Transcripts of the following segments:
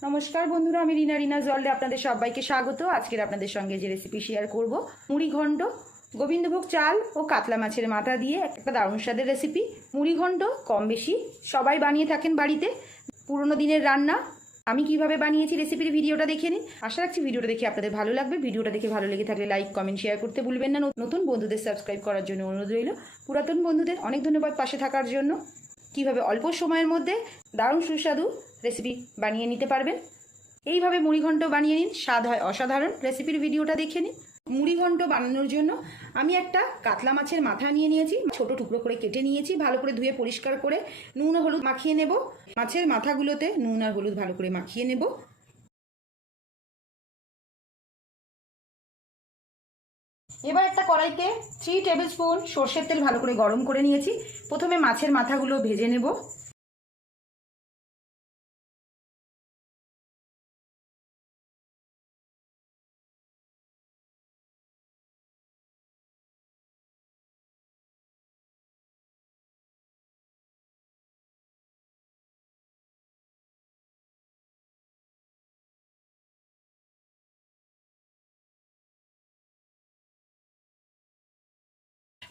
নমস্কার বন্ধুরা, আমি রিনা জলদে আপনাদের সবাইকে স্বাগত। আজকের আপনাদের সঙ্গে যে রেসিপি শেয়ার করব, মুড়িঘণ্ট, গোবিন্দভোগ চাল ও কাতলা মাছের মাথা দিয়ে একটা দারুণ স্বাদের রেসিপি। মুড়িঘণ্ট কম বেশি সবাই বানিয়ে থাকেন বাড়িতে, পুরনো দিনের রান্না। আমি কিভাবে বানিয়েছি রেসিপির ভিডিওটা দেখে নিন। আশা রাখছি ভিডিওটা দেখে আপনাদের ভালো লাগবে। ভিডিওটা দেখে ভালো লেগে থাকলে লাইক, কমেন্ট, শেয়ার করতে ভুলবেন না। নতুন বন্ধুদের সাবস্ক্রাইব করার জন্য অনুরোধ রইল। পুরাতন বন্ধুদের অনেক ধন্যবাদ পাশে থাকার জন্য। কিভাবে অল্প সময়ের মধ্যে দারুণ সুস্বাদু রেসিপি বানিয়ে নিতে পারবেন, এইভাবে মুড়িঘণ্ট বানিয়ে নিন, স্বাদ হয় অসাধারণ। রেসিপির ভিডিওটা দেখে নিন। মুড়িঘণ্ট বানানোর জন্য আমি একটা কাতলা মাছের মাথা নিয়ে নিয়েছি, ছোট টুকরো করে কেটে নিয়েছি, ভালো করে ধুয়ে পরিষ্কার করে নুন ও হলুদ মাখিয়ে নেব। মাছের মাথাগুলোতে নুন আর হলুদ ভালো করে মাখিয়ে নেব। এবার একটা কড়াইতে 3 টেবিল স্পুন সর্ষের তেল ভালো করে গরম করে নিয়েছি। প্রথমে মাছের মাথাগুলো ভেজে নেব।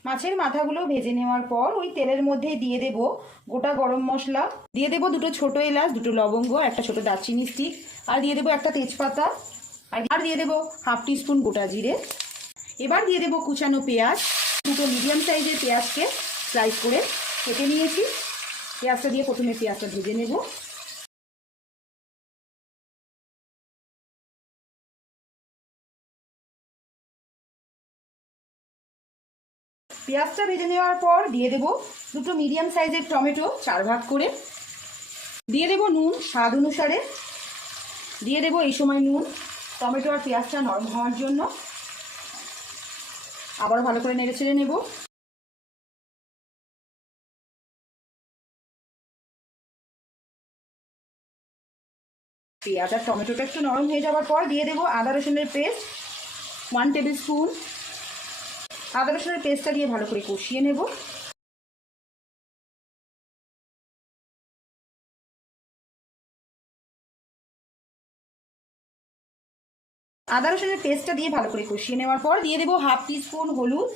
মাছের মাথাগুলো ভেজে নেওয়ার পর ওই তেলের মধ্যে দিয়ে দেব গোটা গরম মশলা, দিয়ে দেব 2টো ছোট এলাচ, 2টো লবঙ্গ, একটা ছোট দারচিনি স্টিক, আর দিয়ে দেবো একটা তেজপাতা, আর দিয়ে দেবো হাফ টিস্পুন গোটা জিরে। এবার দিয়ে দেবো কুচানো পেঁয়াজ, 2টো মিডিয়াম সাইজের পেঁয়াজকে স্লাইস করে কেটে নিয়েছি। পেঁয়াজটা দিয়ে প্রথমে পেঁয়াজটা ভেজে নেব। পেঁয়াজটা ভেজে নেওয়ার পর দিয়ে দেবো 2টো মিডিয়াম সাইজের টমেটো 4 ভাগ করে, দিয়ে দেবো নুন স্বাদ অনুসারে, দিয়ে দেবো এই সময় নুন টমেটো আর পেঁয়াজটা নরম হওয়ার জন্য। আবার ভালো করে নেড়ে ছেড়ে নেব। পেঁয়াজ আর টমেটোটা একটু নরম হয়ে যাওয়ার পর দিয়ে দেবো আদা রসুনের পেস্ট 1 টেবিল স্পুন। আদা রসুনের পেস্টটা দিয়ে ভালো করে কষিয়ে নেব। আদা রসুনের পেস্টটা দিয়ে ভালো করে কষিয়ে নেওয়ার পর দিয়ে দেবো হাফ টিস্পুন হলুদ,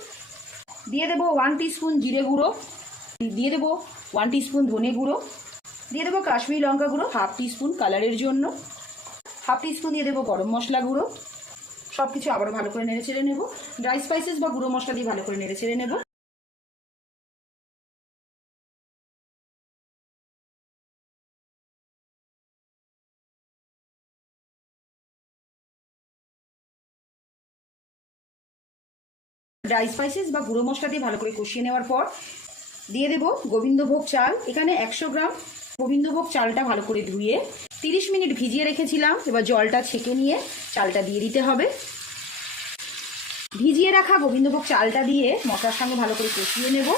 দিয়ে দেবো 1 টিস্পুন জিরে গুঁড়ো, দিয়ে দেবো 1 টিস্পুন ধনে গুঁড়ো, দিয়ে দেবো কাশ্মীরি লঙ্কা গুঁড়ো হাফ টিস্পুন কালারের জন্য, হাফ টিস্পুন দিয়ে দেবো গরম মশলা গুঁড়ো। সব কিছু আবারও ভালো করে নেড়ে ছেড়ে নেব। ড্রাই স্পাইসেস বা গুঁড়ো মশলা দিয়ে ভালো করে নেড়ে ছেড়ে নেব। ড্রাই স্পাইসেস বা গুঁড়ো মশলা দিয়ে ভালো করে কষিয়ে নেওয়ার পর দিয়ে দেবো গোবিন্দভোগ চাল। এখানে 100 গ্রাম গোবিন্দভোগ চালটা ভালো করে ধুয়ে 30 মিনিট ভিজিয়ে রেখেছিলাম। এবার জলটা ছেঁকে নিয়ে চালটা দিয়ে দিতে হবে। ভিজিয়ে রাখা গোবিন্দভোগ চালটা দিয়ে মশলার সঙ্গে ভালো করে কষিয়ে নেব।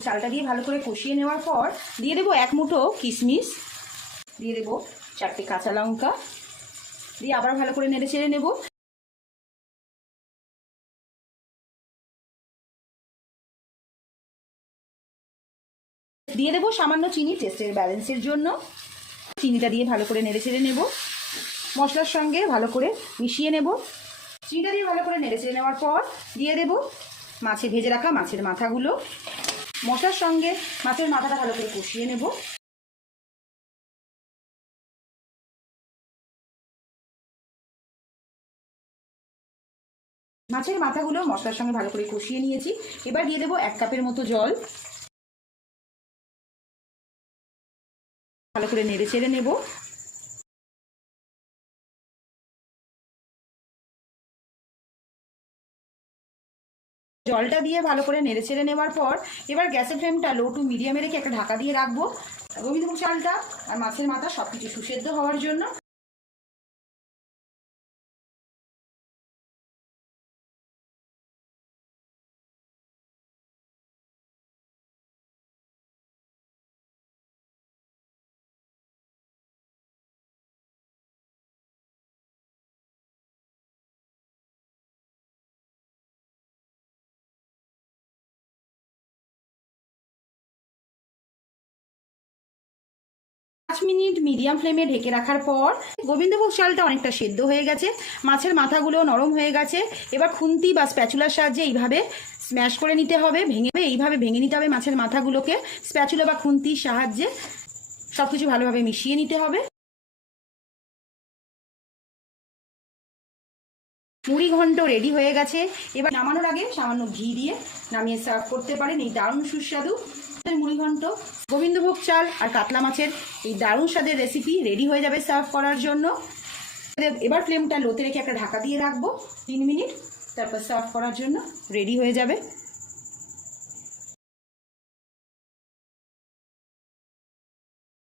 চালটা দিয়ে ভালো করে কষিয়ে নেওয়ার পর দিয়ে দেবো 1 মুঠো কিশমিশ, দিয়ে দেবো 4টে কাঁচা লঙ্কা, দিয়ে আবার ভালো করে নেড়ে ছেড়ে নেব। দিয়ে দেবো সামান্য চিনি টেস্টের ব্যালেন্সের জন্য। চিনিটা দিয়ে ভালো করে নেড়ে ছেড়ে নেব। মশলার সঙ্গে ভালো করে মিশিয়ে নেব। চিনিটা দিয়ে ভালো করে নেড়ে ছেড়ে নেওয়ার পর দিয়ে দেবো ভেজে রাখা মাছের মাথাগুলো। মশলার সঙ্গে মাছের মাথাটা ভালো করে কষিয়ে নেব। মাছের মাথাগুলো মশলার সঙ্গে ভালো করে কষিয়ে নিয়েছি। এবার দিয়ে দেবো 1 কাপের মতো জল, ভালো করে নেড়ে ছেড়ে নেব। জলটা দিয়ে ভালো করে নেড়ে ছেড়ে নেওয়ার পর এবার গ্যাসের ফ্লেমটা লো টু মিডিয়ামে রেখে একটা ঢাকা দিয়ে রাখবো। গোবিন্দভোগ চালটা আর মাছের মাথা সবকিছু সুসেদ্ধ হওয়ার জন্য। 5 মিনিট মিডিয়াম ফ্লেমে ঢেকে রাখার পর গোবিন্দভোগ চালটা অনেকটা সেদ্ধ হয়ে গেছে, মাছের মাথাগুলো নরম হয়ে গেছে। এবার খুন্তি বা স্প্যাচুলার সাহায্যে এইভাবে স্ম্যাশ করে নিতে হবে, এইভাবে ভেঙে নিতে হবে মাছের মাথাগুলোকে। স্প্যাচুলা বা খুন্তির সাহায্যে সবকিছু ভালোভাবে মিশিয়ে নিতে হবে। মুড়ি ঘন্ট রেডি হয়ে গেছে। এবার নামানোর আগে সামান্য ঘি দিয়ে নামিয়ে সার্ভ করতে পারেন এই দারুণ সুস্বাদু মুড়ি ঘন্ট। গোবিন্দভোগ চাল আর কাতলা মাছের এই দারুণ স্বাদের রেসিপি রেডি হয়ে যাবে সার্ভ করার জন্য। এবার ফ্লেমটা লোতে রেখে একটা ঢাকা দিয়ে রাখবো 3 মিনিট, তারপর সার্ভ করার জন্য রেডি হয়ে যাবে।